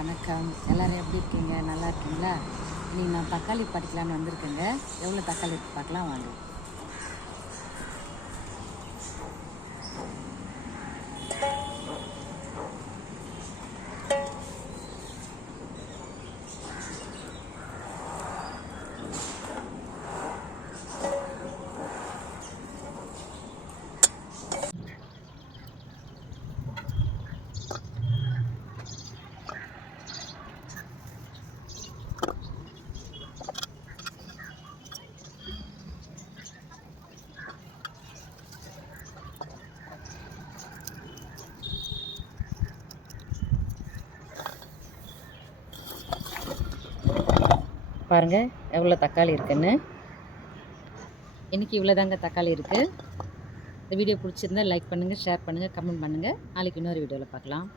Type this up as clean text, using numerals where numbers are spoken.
வணக்கம். எல்லோரும் எப்படி இருக்கீங்க? நல்லா இருக்கீங்களா? இன்றைக்கி நான் தக்காளி பறிக்கலான்னு வந்திருக்கேங்க. எவ்வளோ தக்காளி இருக்குது பார்க்கலாம் வாங்க. பாருங்கள் எவ்வளோ தக்காளி இருக்குன்னு. இன்றைக்கி இவ்வளோ தாங்க தக்காளி இருக்குது. இந்த வீடியோ பிடிச்சிருந்தா லைக் பண்ணுங்கள், ஷேர் பண்ணுங்கள், கமெண்ட் பண்ணுங்கள். நாளைக்கு இன்னொரு வீடியோவில் பார்க்கலாம்.